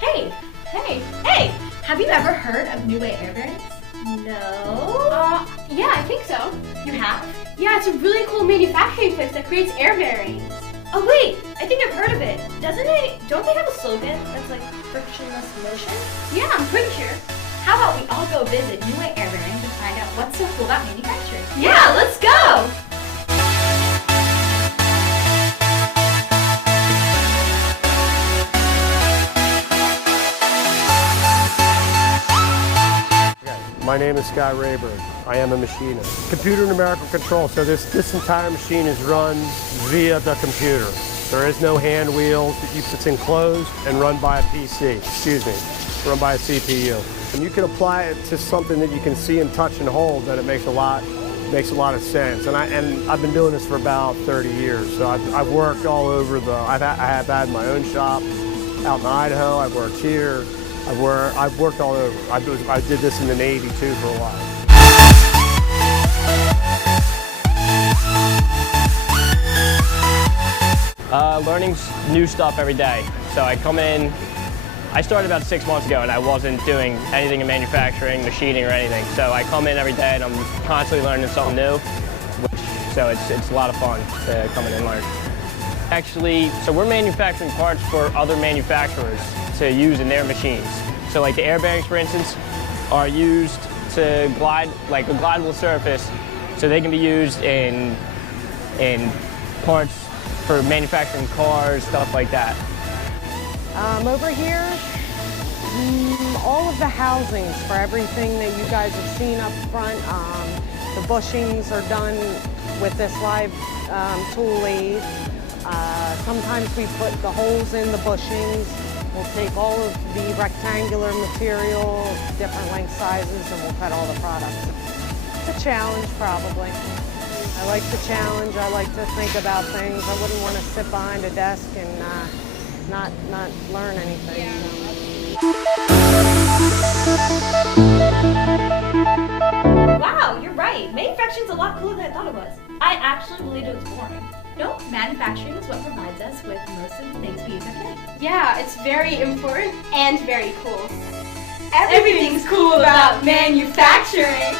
Hey! Have you ever heard of New Way air bearings? No? Yeah, I think so. You have? Yeah, it's a really cool manufacturing fix that creates air bearings. Oh wait, I think I've heard of it. Don't they have a slogan that's like frictionless motion? Yeah, I'm pretty sure. How about we all go visit New Way air bearings and find out what's so cool about manufacturing? Yeah, let's go! My name is Scott Rayburn. I am a machinist. Computer numerical control, so this entire machine is run via the computer. There is no hand wheels. It's enclosed and run by a PC, run by a CPU. And you can apply it to something that you can see and touch and hold, then it makes a lot of sense. And I've been doing this for about 30 years. So I've worked all over I have had my own shop out in Idaho. I've worked here. I've worked all over. I did this in the Navy too for a while. Learning new stuff every day. So I come in, I started about 6 months ago and I wasn't doing anything in manufacturing, machining or anything. So I come in every day and I'm constantly learning something new. So it's a lot of fun to come in and learn. Actually, so we're manufacturing parts for other manufacturers to use in their machines. So like the air bearings, for instance, are used to glide, like a glidable surface, so they can be used in parts for manufacturing cars, stuff like that. Over here, all of the housings for everything that you guys have seen up front, the bushings are done with this live tool lathe. Sometimes we put the holes in the bushings. We'll take all of the rectangular material, different length sizes, and we'll cut all the products. It's a challenge, probably. I like the challenge. I like to think about things. I wouldn't want to sit behind a desk and not learn anything. Wow, you're right. Manufacturing's a lot cooler than I thought it was. I actually believed it was boring. No, manufacturing is what provides us with most of the things we use every day. Yeah, it's very important and very cool. Everything's cool about manufacturing.